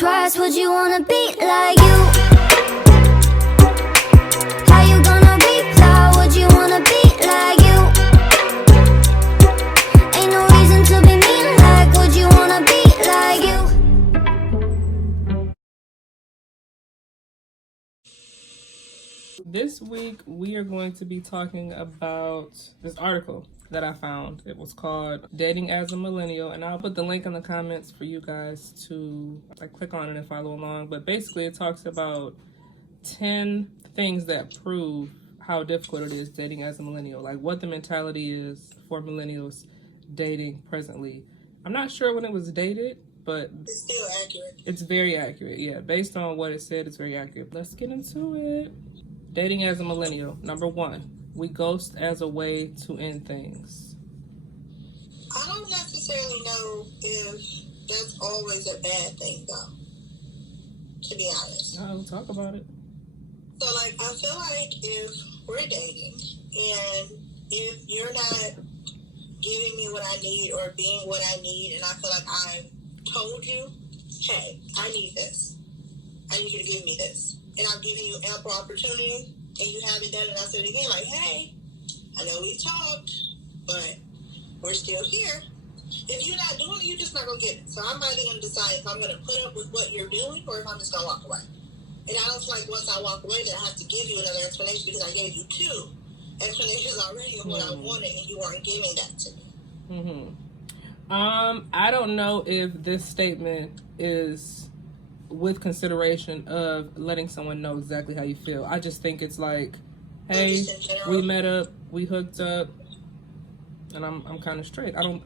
twice, would you wanna be like you? How you gonna reply? Would you wanna be like you? Ain't no reason to be mean, like, would you wanna be like you? This week, we are going to be talking about this article that I found. It was called Dating as a Millennial, and I'll put the link in the comments for you guys to click on it and follow along. But basically, it talks about 10 things that prove how difficult it is dating as a millennial, like what the mentality is for millennials dating presently. I'm not sure when it was dated, but it's still accurate. It's very accurate, yeah. Based on what it said, it's very accurate. Let's get into it. Dating as a millennial. Number 1, we ghost as a way to end things. I don't necessarily know if that's always a bad thing, though, to be honest. We'll talk about it. So, I feel like if we're dating and if you're not giving me what I need or being what I need, and I feel like I've told you, hey, I need this. I need you to give me this. And I'm giving you ample opportunity, and you haven't done it. I said again, hey, I know we've talked, but we're still here. If you're not doing it, you're just not going to get it. So I'm either going to decide if I'm going to put up with what you're doing or if I'm just going to walk away. And I don't feel like once I walk away that I have to give you another explanation because I gave you 2 explanations already of what I wanted, and you weren't giving that to me. I don't know if this statement is with consideration of letting someone know exactly how you feel. I just think it's like, hey, we met up, we hooked up, and I'm kind of straight. I don't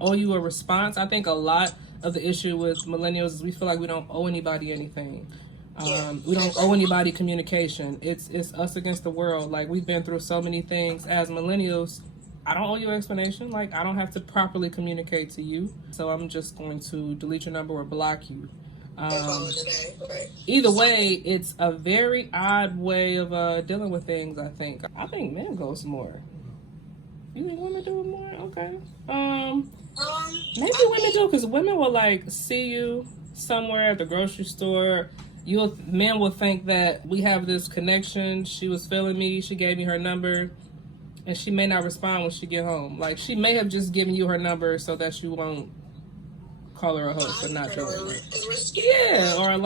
owe you a response. I think a lot of the issue with millennials is we feel like we don't owe anybody anything. We don't owe anybody communication. It's us against the world. Like, we've been through so many things as millennials. I don't owe you an explanation. Like, I don't have to properly communicate to you. So I'm just going to delete your number or block you. Either way, it's a very odd way of dealing with things, I think. I think men ghost more. You think women do it more? Okay. Maybe women do, because women will see you somewhere at the grocery store. Men will think that we have this connection. She was feeling me. She gave me her number, and she may not respond when she get home. Like, she may have just given you her number so that you won't call her a hoe for not doing it. Yeah, or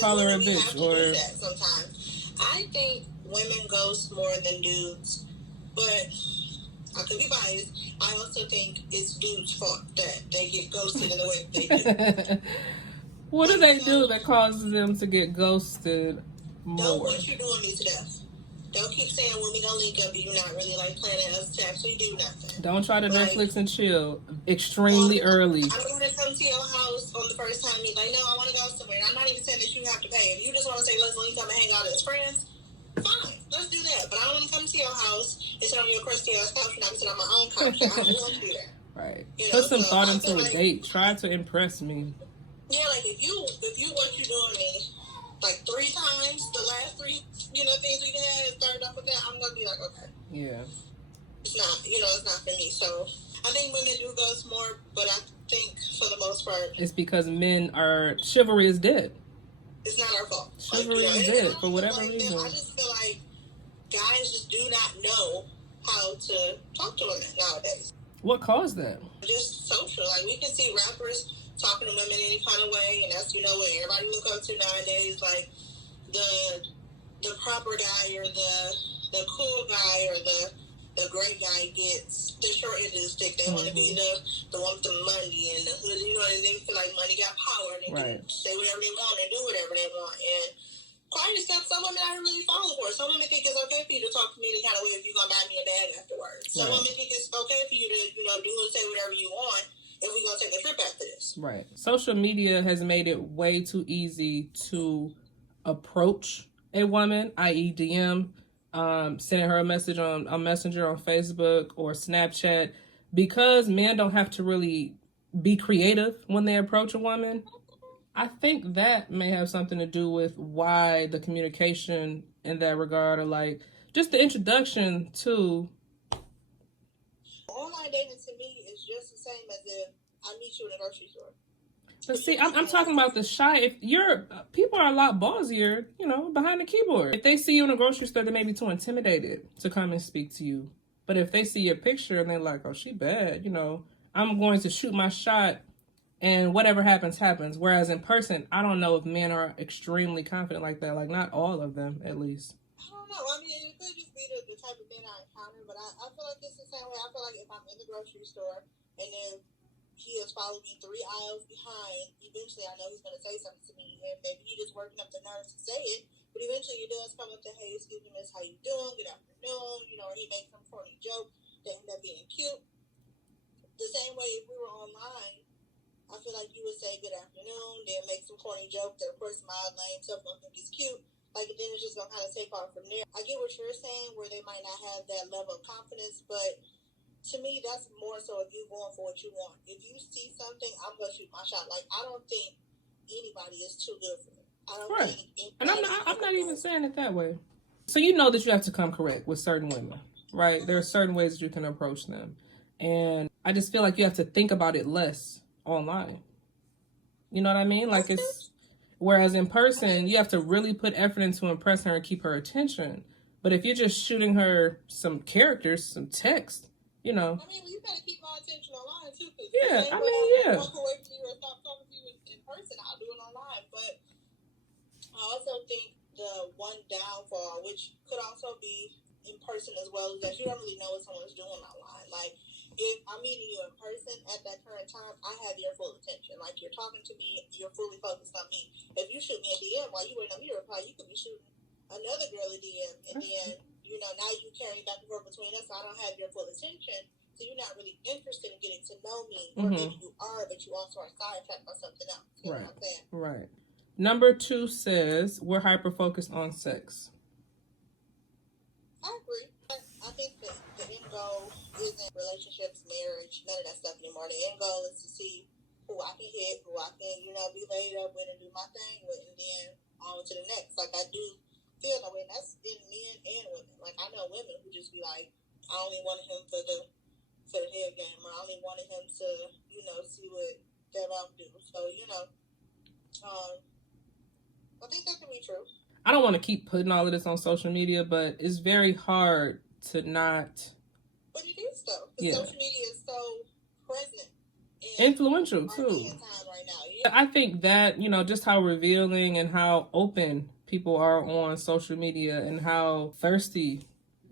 call her a bitch. Or sometimes I think women ghost more than dudes, but I could be biased. I also think it's dudes' fault that they get ghosted in the way that they do. What do they do that causes them to get ghosted more? Don't want you doing me to death. Don't keep saying when we gonna link up and you're not really planning us to actually do nothing. Don't try to Netflix and chill extremely early. I don't want to come to your house on the first time. No, I want to go somewhere. I'm not even saying that you have to pay. If you just want to say let's link up and hang out as friends, fine, let's do that. But I don't want to come to your house and sit on your crusty ass couch and I can sit on my own couch. I don't want to do that. Right. Put some thought into a date. Try to impress me. Yeah, if you what you doing me 3 times, the last 3 things we had started off with that, I'm gonna be like, okay. Yeah. It's not it's not for me. So I think women do ghost more, but I think for the most part it's because chivalry is dead. It's not our fault. Chivalry is dead for whatever reason. I just feel like guys just do not know how to talk to women nowadays. What caused that? Just social. We can see rappers talking to women any kind of way, and that's what everybody look up to nowadays. The proper guy or the cool guy or the great guy gets the short end of the stick. They want to be the one with the money and the hood. They feel like money got power. And they can say whatever they want and do whatever they want. And quite except some women are really falling for it. Some women think it's okay for you to talk to me any kind of way if you're gonna buy me a bag afterwards. Some women think it's okay for you to do and say whatever you want if we're going to take a trip after this. Right. Social media has made it way too easy to approach a woman, i.e. DM, sending her a message on a messenger on Facebook or Snapchat, because men don't have to really be creative when they approach a woman. I think that may have something to do with why the communication in that regard are just the introduction to online dating to me is just the same as if I meet you in a grocery store. But see, I'm talking about the shy. If you're people are a lot ballsier, behind the keyboard. If they see you in a grocery store, they may be too intimidated to come and speak to you. But if they see your picture and they're like, "Oh, she bad," I'm going to shoot my shot, and whatever happens, happens. Whereas in person, I don't know if men are extremely confident like that. Like not all of them, at least. I don't know. I mean, it could just be the type of men I encounter, but I feel like it's the same way. I feel like if I'm in the grocery store and then he has followed me 3 aisles behind, eventually I know he's going to say something to me, and maybe he just working up the nerves to say it, but eventually he does come up to, "Hey, excuse me, miss, how you doing? Good afternoon," or he makes some corny joke that end up being cute. The same way if we were online, I feel like you would say good afternoon, then make some corny joke that of course my lame self don't think is cute. Like, then it's just going to kind of take off from there. I get what you're saying, where they might not have that level of confidence, but to me, that's more so if you going for what you want. If you see something, I'm going to shoot my shot. Like, I don't think anybody is too good for it. I don't Right. think And I'm not even saying it that way. So you know that you have to come correct with certain women, right? There are certain ways that you can approach them. And I just feel like you have to think about it less online. You know what I mean? Like whereas in person, you have to really put effort into to impress her and keep her attention. But if you're just shooting her some characters, some text, I mean, well, you gotta keep my attention online too. Yeah, I mean, yeah. Walk away from you or stop talking to you in person. I'll do it online. But I also think the one downfall, which could also be in person as well, is that you don't really know what someone's doing online. Like, if I'm meeting you in person at that current time, I have your full attention. Like, you're talking to me, you're fully focused on me. If you shoot me a DM while you waiting on me to reply, you could be shooting another girl a DM, and then now you carry back and forth between us. So I don't have your full attention, so you're not really interested in getting to know me, or maybe you are, but you also are sidetracked by something else. You know what I'm saying? Right. Number 2 says we're hyper focused on sex. I agree. I think that the end goal isn't relationships, marriage, none of that stuff anymore. The end goal is to see who I can hit, who I can, be laid up with and do my thing with, and then on to the next. Like, I do feel that way, and that's in men and women. Like, I know women who just be like, I only wanted him for the head game, or I only wanted him to, see what their mom do. So, I think that can be true. I don't want to keep putting all of this on social media, but it's very hard to not. But it is though. Because social media is so present. Influential too. Right now. Yeah. I think that, just how revealing and how open people are on social media and how thirsty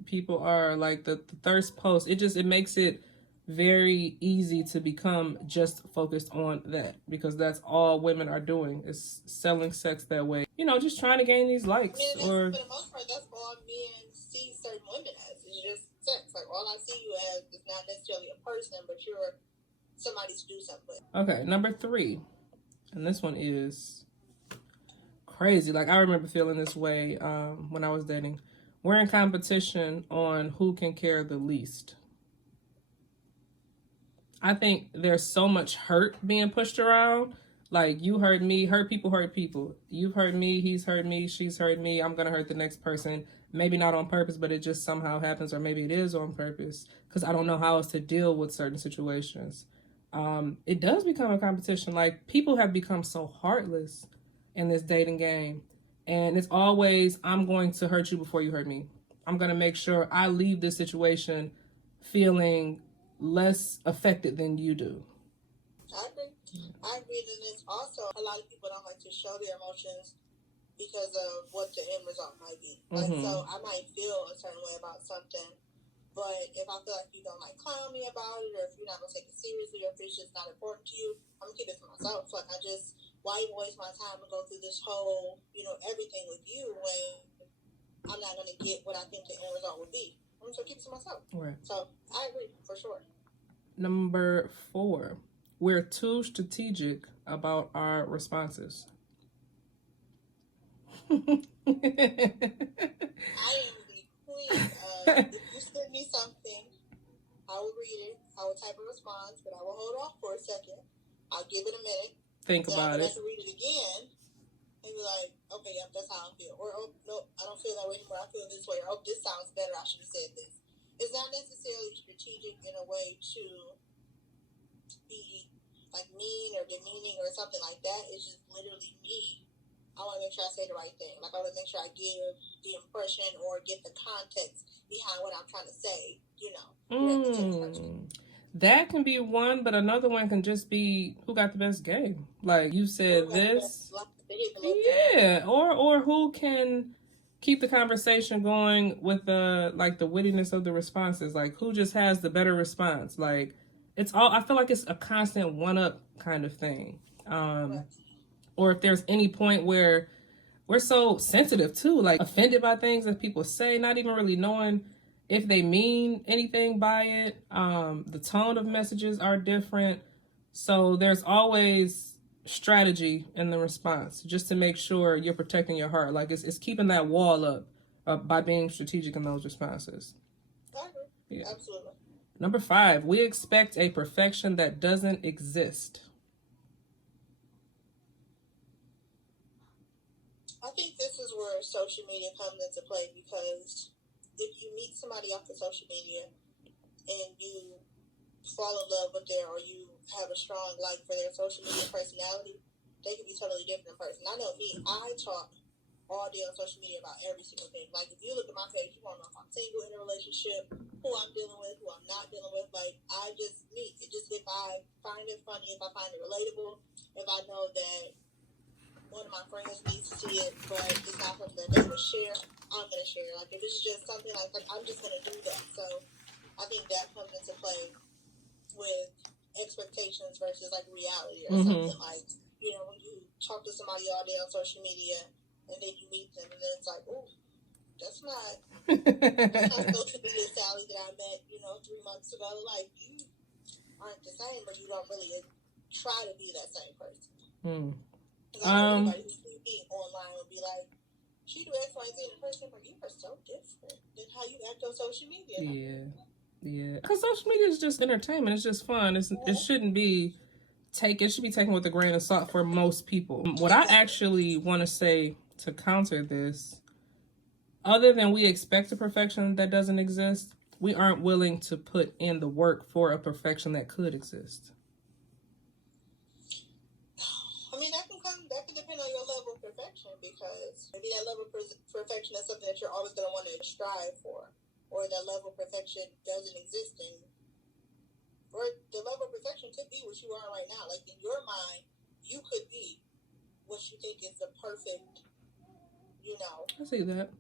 people are, like the thirst post, it makes it very easy to become just focused on that, because that's all women are doing is selling sex that way. Just trying to gain these likes. For the most part, that's all men see certain women as. It's just sex. Like, all I see you as is not necessarily a person, but you're somebody to do something with. Okay, number 3. And this one is crazy. Like, I remember feeling this way when I was dating. We're in competition on who can care the least. I think there's so much hurt being pushed around. Like, you hurt me, hurt people. You've hurt me, he's hurt me, she's hurt me. I'm going to hurt the next person. Maybe not on purpose, but it just somehow happens, or maybe it is on purpose, because I don't know how else to deal with certain situations. It does become a competition. Like, people have become so heartless in this dating game. And it's always, I'm going to hurt you before you hurt me. I'm going to make sure I leave this situation feeling less affected than you do. I agree, and it's also a lot of people don't like to show their emotions because of what the end result might be. Like, so I might feel a certain way about something, but if I feel like you don't clown me about it, or if you're not gonna take it seriously, or if it's just not important to you, I'm gonna keep it to myself. Like, why even waste my time to go through this whole, everything with you when I'm not gonna get what I think the end result would be? I'm just gonna keep it to myself. Right. So I agree for sure. Number 4. We're too strategic about our responses. I am the queen of, if you send me something, I will read it, I will type a response, but I will hold off for a second. I'll give it a minute. Think about it. I have to read it again and be like, okay, yep, that's how I feel. Or, oh, no, I don't feel that way anymore. I feel this way. Or, oh, this sounds better. I should have said this. It's not necessarily strategic in a way to be like mean or demeaning or something like that. It's just literally me. I want to make sure I say the right thing. Like, I want to make sure I give the impression or get the context behind what I'm trying to say, directly to the person. That can be one, but another one can just be who got the best game. Like you said, this, yeah, or who can keep the conversation going with the wittiness of the responses. Like who just has the better response. Like it's all. I feel like it's a constant one up kind of thing. Or if there's any point where we're so sensitive too, like offended by things that people say, not even really knowing if they mean anything by it. The tone of messages are different. So there's always strategy in the response just to make sure you're protecting your heart. Like it's keeping that wall up by being strategic in those responses. Yeah. Absolutely. Number 5, we expect a perfection that doesn't exist. I think this is where social media comes into play, because if you meet somebody off of social media and you fall in love with or you have a strong like for their social media personality, they can be totally different person. I know me, I talk all day on social media about every single thing. Like if you look at my page, you want to know if I'm single, in a relationship, who I'm dealing with, who I'm not dealing with. Like I just meet. It just, if I find it funny, if I find it relatable, if I know that one of my friends needs to see it, but it's not something that they would share, I'm going to share. Like, if it's just something like I'm just going to do that. So, I think that comes into play with expectations versus, like, reality or something. Like, when you talk to somebody all day on social media, and then you meet them, and then it's like, ooh, that's not social media Sally that I met, 3 months ago. Like, you aren't the same, but you don't really try to be that same person. Anybody who's speaking online will be like, she do X, Y, Z in person, but you are so different than how you act on social media. Yeah. Because social media is just entertainment. It's just fun. It shouldn't be taken. It should be taken with a grain of salt for most people. What I actually want to say to counter this, other than we expect a perfection that doesn't exist, we aren't willing to put in the work for a perfection that could exist. I mean, that can depend on your level of perfection, because maybe that level of perfection is something that you're always going to want to strive for, or that level of perfection doesn't exist, or the level of perfection could be what you are right now. Like in your mind, you could be what you think is the perfect, I see that.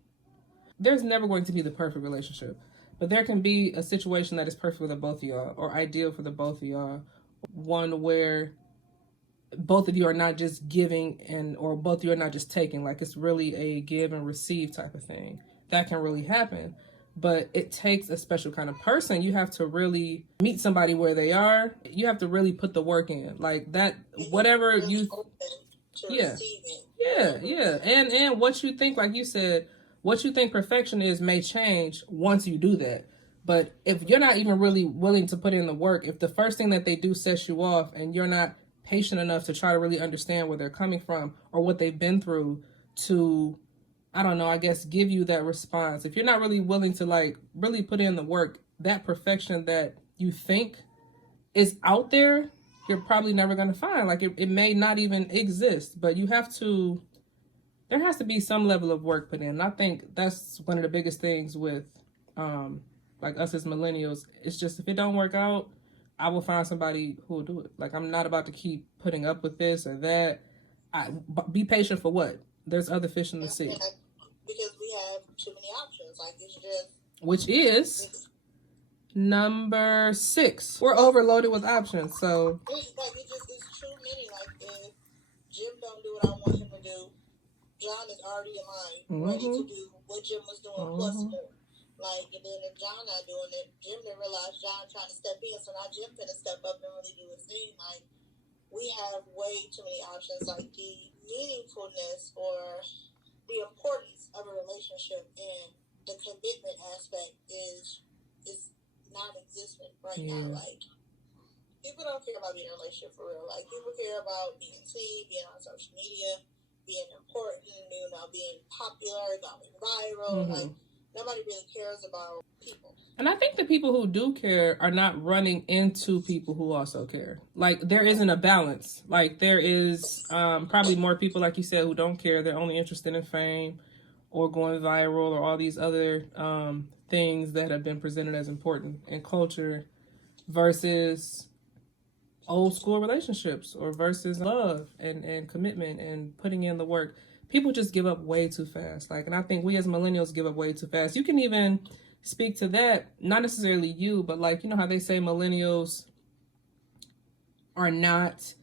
There's never going to be the perfect relationship, but there can be a situation that is perfect for the both of y'all, or ideal for the both of y'all. One where both of you are not just giving or both of you are not just taking. Like it's really a give and receive type of thing. That can really happen. But it takes a special kind of person. You have to really meet somebody where they are. You have to really put the work in. Like that, whatever you... Yeah. And what you think, like you said, what you think perfection is may change once you do that. But if you're not even really willing to put in the work, if the first thing that they do sets you off and you're not patient enough to try to really understand where they're coming from or what they've been through to, I don't know, I guess give you that response. If you're not really willing to like really put in the work, that perfection that you think is out there, you're probably never going to find. Like it may not even exist, but there has to be some level of work put in. And I think that's one of the biggest things with like us as millennials. It's just, if it don't work out, I will find somebody who will do it. Like, I'm not about to keep putting up with this or that. Be patient for what? There's other fish in the sea. Because we have too many options. Like, it's just... Which is number 6. We're overloaded with options, so... It's too many. Like, if Jim don't do what I want him to do, John is already in line, ready to do what Jim was doing, plus more. Like, and then if John not doing it, Jim didn't realize John trying to step in, so now Jim finna step up and really do his thing. Like, we have way too many options. Like, the meaningfulness or the importance of a relationship and the commitment aspect is non-existent right now. Like, people don't care about being in a relationship for real. Like, people care about being seen, being on social media, being important, being popular, going viral. Like, nobody really cares about people. And I think the people who do care are not running into people who also care. Like, there isn't a balance. Like, there is probably more people, like you said, who don't care. They're only interested in fame or going viral or all these other things that have been presented as important in culture versus old school relationships or versus love and commitment and putting in the work. People just give up way too fast. Like, and I think we as millennials give up way too fast. You can even speak to that, not necessarily you, but like, you know how they say millennials are not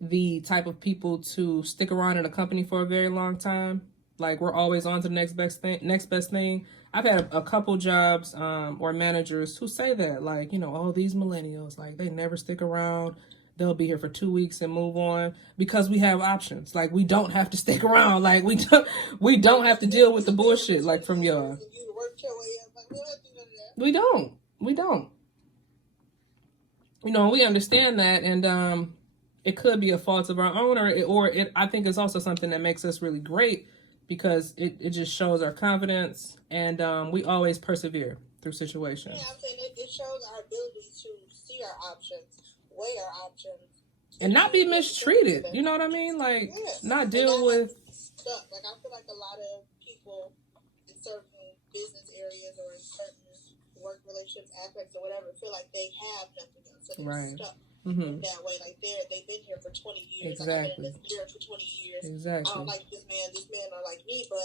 the type of people to stick around in a company for a very long time. Like, we're always on to the next best thing. I've had a couple jobs or managers who say that, like, you know, oh, these millennials, like, they never stick around. They'll be here for 2 weeks and move on because we have options. Like, we don't have to stick around. Like, we don't have to deal with the bullshit like from y'all. We don't. You know, we understand that, and it could be a fault of our own, or it. I think it's also something that makes us really great because it just shows our confidence, and we always persevere through situations. Yeah, I'm saying it shows our ability to see our options, weigh our options, and not be mistreated. You know what I mean? Like, not deal with stuff. Like, I feel like a lot of people in certain business areas or in certain work relationships aspects or whatever feel like they have nothing else, so they're stuck. In that way, like they've been here for 20 years. Exactly. Like, I've been in this marriage for 20 years. Exactly. I don't like this man don't like me, but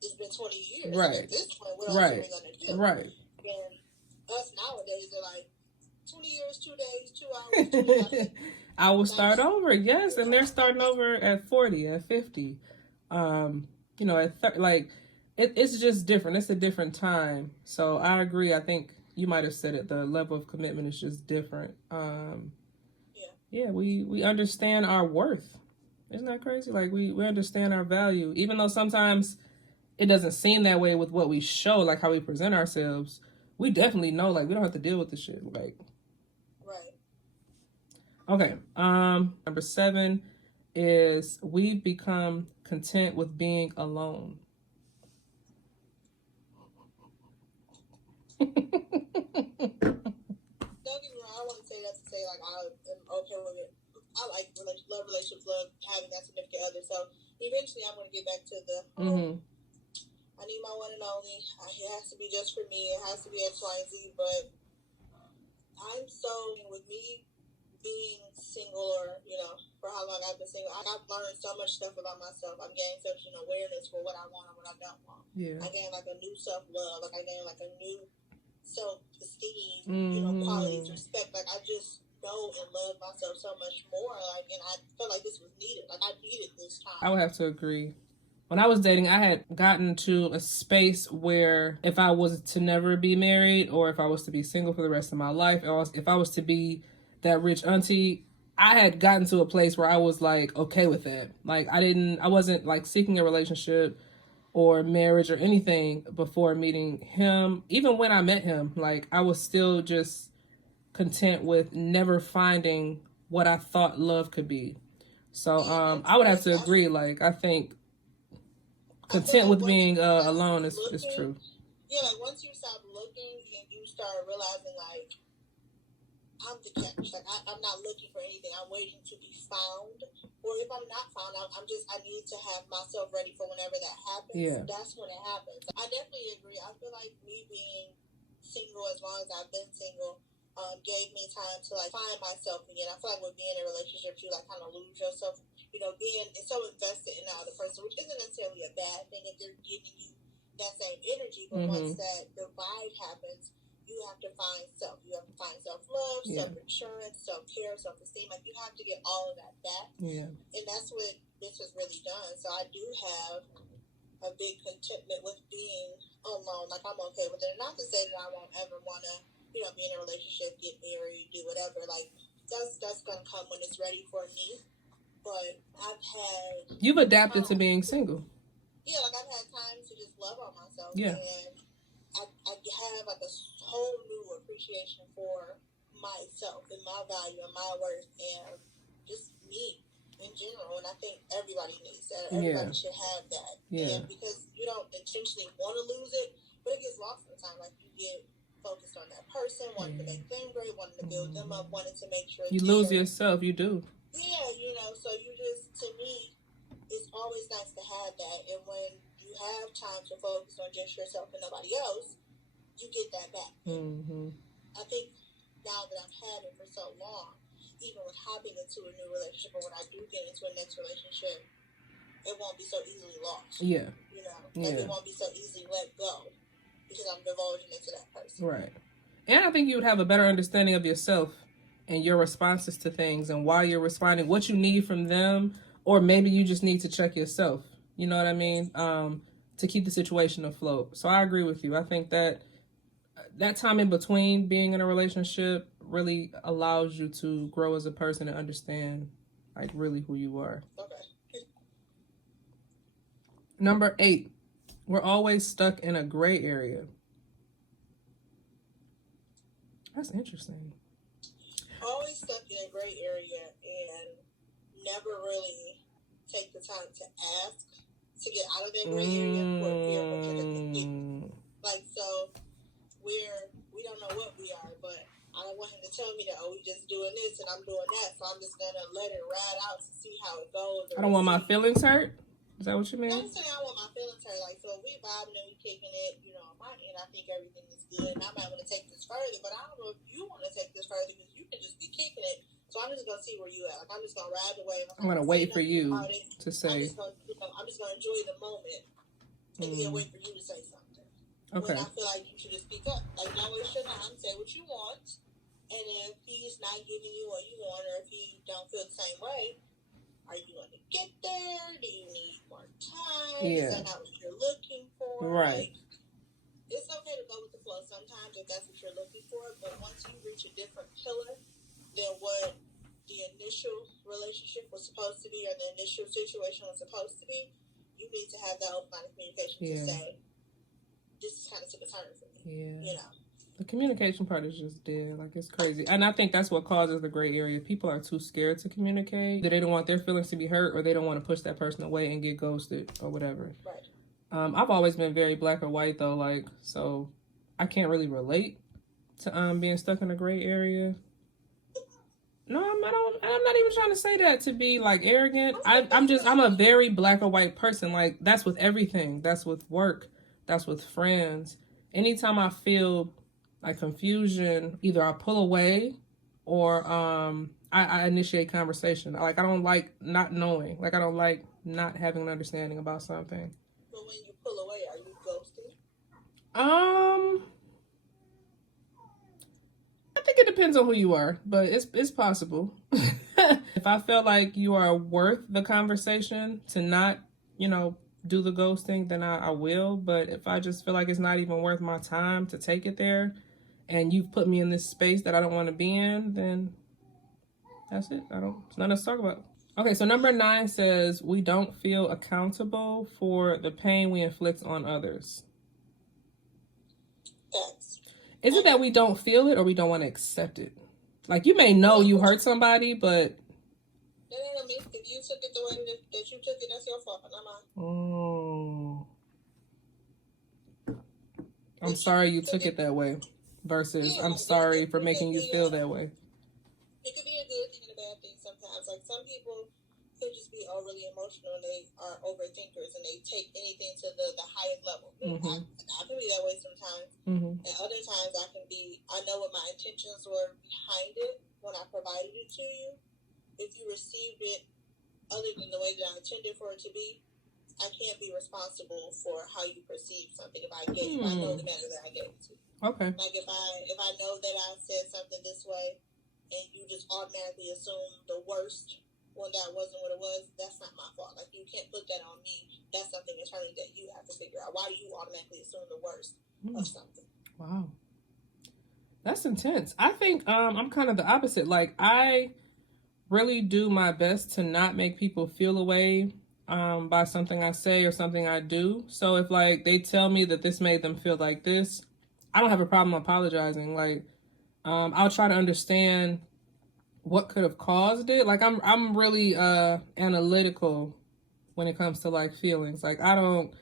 it's been 20 years. Right. At this point, what else are we gonna do? Right. And us nowadays are like 20 years, 2 days, 2 hours, 2 hours. I will start over, yes, and they're starting over at 40, at 50. You know, at like it's just different. It's a different time. So I agree. I think you might have said it. The level of commitment is just different. Yeah, we understand our worth. Isn't that crazy? Like, we understand our value, even though sometimes it doesn't seem that way with what we show, like how we present ourselves. We definitely know, like, we don't have to deal with this shit. Like, right. Okay. Number 7 is we become content with being alone. Don't get me wrong, I want to say that to say, like, I am okay with it. I like love relationships, love having that significant other. So eventually I'm going to get back to the, I need my one and only. It has to be just for me. It has to be X, Y, and Z. But I'm so, with me being single, or, you know, for how long I've been single, I've learned so much stuff about myself. I'm gaining such an awareness for what I want and what I don't want. Yeah. I gain like a new self-love. Like, I gain like a new self-esteem, you know, qualities, respect. Like, I just know and love myself so much more. Like, and I felt like this was needed. Like, I needed this time. I would have to agree. When I was dating, I had gotten to a space where if I was to never be married, or if I was to be single for the rest of my life, or if I was to be that rich auntie, I had gotten to a place where I was like okay with that. Like, I wasn't like seeking a relationship or marriage or anything before meeting him. Even when I met him, like, I was still just content with never finding what I thought love could be. So I would have to agree. Like, I think content with being alone is true. Yeah, like, once you stop looking and you start realizing, like, I'm the catch. Like, I'm not looking for anything. I'm waiting to be found. Or if I'm not found, I need to have myself ready for whenever that happens. Yeah. That's when it happens. I definitely agree. I feel like me being single, as long as I've been single, gave me time to, like, find myself again. I feel like with being in a relationship, you, like, kind of lose yourself. You know, being so invested in the other person, which isn't necessarily a bad thing if they're giving you that same energy. But once that divide happens, you have to find self. You have to find self-love, self-assurance, self-care, self-esteem. Like, you have to get all of that back. Yeah. And that's what this has really done. So I do have a big contentment with being alone. Like, I'm okay with it. Not to say that I won't ever want to, you know, be in a relationship, get married, do whatever. Like, that's going to come when it's ready for me. But You've adapted to being single. Yeah, like, I've had time to just love on myself. Yeah. And I have, like, a whole new appreciation for myself and my value and my worth and just me in general. And I think everybody needs that. Everybody should have that. Yeah. And because you don't intentionally want to lose it, but it gets lost sometimes. Like, you get focused person, wanting to make them great, wanting to build them up, wanting to make sure you lose yourself. You do. Yeah, you know, so you just, to me, it's always nice to have that. And when you have time to focus on just yourself and nobody else, you get that back. I think now that I've had it for so long, even with hopping into a new relationship, or when I do get into a next relationship, it won't be so easily lost. Yeah. You know, like it won't be so easily let go because I'm divulging into that person. Right. And I think you would have a better understanding of yourself and your responses to things and why you're responding, what you need from them, or maybe you just need to check yourself. You know what I mean? To keep the situation afloat. So I agree with you. I think that time in between being in a relationship really allows you to grow as a person and understand like really who you are. Okay. Number 8, we're always stuck in a gray area. That's interesting. Always stuck in a gray area and never really take the time to ask to get out of that gray area for fear of what you're going to do. Like, so we don't know what we are, but I don't want him to tell me that, oh, we just doing this and I'm doing that, so I'm just going to let it ride out to see how it goes. I don't want my feelings hurt. Is that what you mean? I'm saying I want my feelings hurt. Like, so we vibing and we kicking it, you know, on my end, I think everything is good. And I might want to take this further, but I don't know if you want to take this further because you can just be kicking it. So I'm just going to see where you at. Like, I'm just going to ride the wave. I'm going to wait for you to say. I'm just going to enjoy the moment and then wait for you to say something. Okay. When I feel like you should just speak up. Like, no, it's your time. Say what you want. And if he's not giving you what you want, or if he don't feel the same way, are you going to get there? Do you need more time? Yeah. Is that not what you're looking for? Right. Like, it's okay to go with the flow sometimes if that's what you're looking for, but once you reach a different pillar than what the initial relationship was supposed to be or the initial situation was supposed to be, you need to have that open line of communication to say, this is kind of took a turn for me. Yeah. You know? The communication part is just dead. Like, it's crazy. And I think that's what causes the gray area. People are too scared to communicate. They don't want their feelings to be hurt, or they don't want to push that person away and get ghosted or whatever. Right. I've always been very black or white, though. Like, so I can't really relate to being stuck in a gray area. No, I'm not even trying to say that to be like arrogant. I'm a very black or white person. Like, that's with everything. That's with work. That's with friends. Anytime I feel like confusion, either I pull away or I initiate conversation. Like, I don't like not knowing. Like, I don't like not having an understanding about something. But when you pull away, are you ghosting? I think it depends on who you are, but it's possible. If I feel like you are worth the conversation to not, do the ghosting, then I will. But if I just feel like it's not even worth my time to take it there, and you've put me in this space that I don't want to be in, then that's it. It's nothing to talk about. Okay, so number 9 says we don't feel accountable for the pain we inflict on others. Is it that we don't feel it or we don't want to accept it? Like, you may know you hurt somebody, but... That ain't on me. If you took it the way that you took it, that's your fault, not mine. Oh. I'm sorry you took it that way. Versus, I'm sorry for making you feel that way. It could be a good thing and a bad thing sometimes. Like, some people could just be overly emotional and they are overthinkers and they take anything to the highest level. Mm-hmm. I can be that way sometimes. Mm-hmm. And other times I know what my intentions were behind it when I provided it to you. If you received it other than the way that I intended for it to be, I can't be responsible for how you perceive something if I gave you. I know the manner that I gave it to you. Okay. Like, if I know that I said something this way and you just automatically assume the worst when that wasn't what it was, that's not my fault. Like, you can't put that on me. That's something internally that you have to figure out. Why do you automatically assume the worst of something? Wow. That's intense. I think I'm kind of the opposite. Like, I really do my best to not make people feel away by something I say or something I do. So if, like, they tell me that this made them feel like this, I don't have a problem apologizing. Like, I'll try to understand what could have caused it. Like, I'm really analytical when it comes to, like, feelings. Like, I don't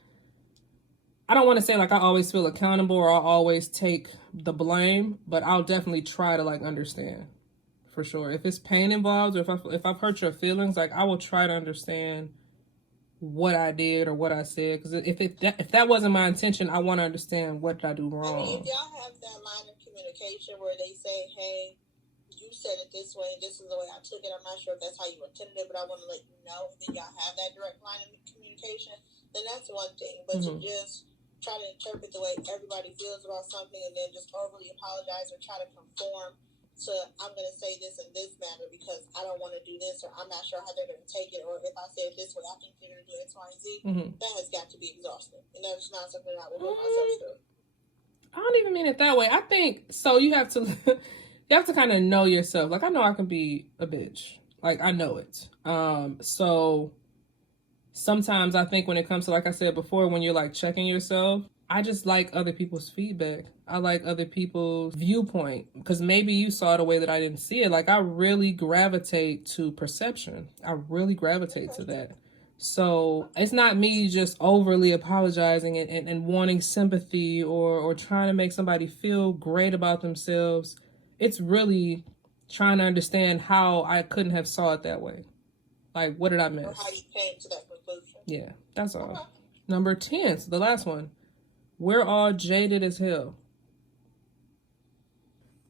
want to say, like, I always feel accountable or I always take the blame, but I'll definitely try to like understand for sure. If it's pain involved, or if I've hurt your feelings, like I will try to understand what I did or what I said. Because if that wasn't my intention, I want to understand what did I do wrong. I mean, if y'all have that line of communication where they say, "Hey, you said it this way, and this is the way I took it. I'm not sure if that's how you intended it, but I want to let you know." And then y'all have that direct line of communication. Then that's one thing. But to just try to interpret the way everybody feels about something and then just overly apologize or try to conform to, I'm going to say this in this manner because I don't want to do this, or I'm not sure how they're going to take it, or if I say it this way, I think they're going to do X, Y, and Z. That has got to be exhausting. And that's not something I will put myself through. I don't even mean it that way. I think so. You have to you have to kind of know yourself. Like I know I can be a bitch. Like I know it. So sometimes I think when it comes to, like I said before, when you're like checking yourself, I just like other people's feedback. I like other people's viewpoint because maybe you saw it a way that I didn't see it. Like I really gravitate to perception. I really gravitate to that. So it's not me just overly apologizing and wanting sympathy or trying to make somebody feel great about themselves. It's really trying to understand how I couldn't have saw it that way. Like, what did I miss? Or how you came to that conclusion. Yeah, that's all. Okay. Number 10, so the last one. We're all jaded as hell.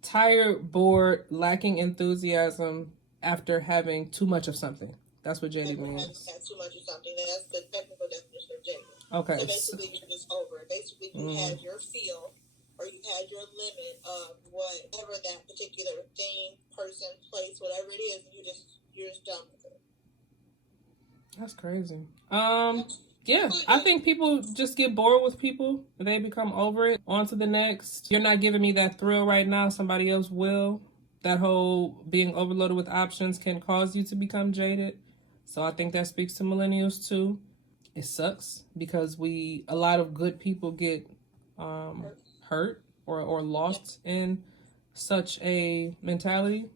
Tired, bored, lacking enthusiasm after having too much of something. That's what jaded means. Had too much of something. That's the technical definition of jaded. Okay. So basically, you're just over it. Basically, you had your feel, or you had your limit of whatever that particular thing, person, place, whatever it is, and you're just done with it. That's crazy. Yeah, I think people just get bored with people. They become over it. On to the next. You're not giving me that thrill right now. Somebody else will. That whole being overloaded with options can cause you to become jaded. So I think that speaks to millennials too. It sucks because a lot of good people get hurt or lost in such a mentality.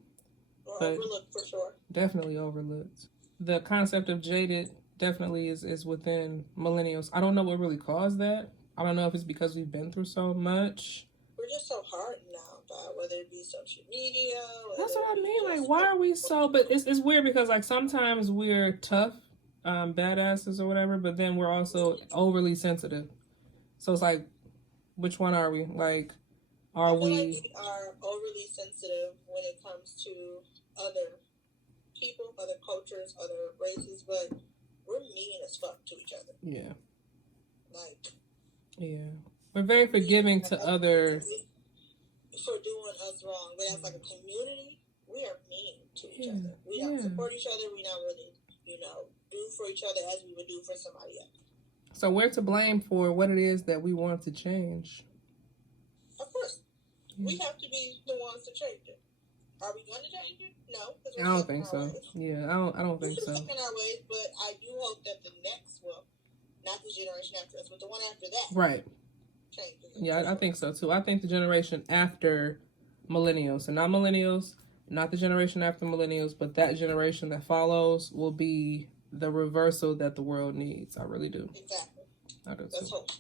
Or overlooked for sure. Definitely overlooked. The concept of jaded definitely is within millennials. I don't know what really caused that. I don't know if it's because we've been through so much. We're just so hardened now, whether it be social media. That's what I mean. Like, why are we so? But it's weird because like sometimes we're tough, badasses or whatever, but then we're also overly sensitive. So it's like, which one are we? Like, are we? Like we are overly sensitive when it comes to other people, other cultures, other races, but we're mean as fuck to each other. Yeah. Like. Yeah. We're very forgiving to other. For doing us wrong, but as like a community, we are mean to each other. We don't support each other. We don't really, do for each other as we would do for somebody else. So we're to blame for what it is that we want to change. Of course. We have to be the ones to change it. Are we going to change it? No. I don't think so. Yeah, I don't think so. We're stuck in our ways, but I do hope that the next, not the generation after us, but the one after that. Right. Changes. Yeah, I think so too. I think the generation after millennials, so not millennials, not the generation after millennials, but that generation that follows will be the reversal that the world needs. I really do. Exactly. I do too. Let's hope.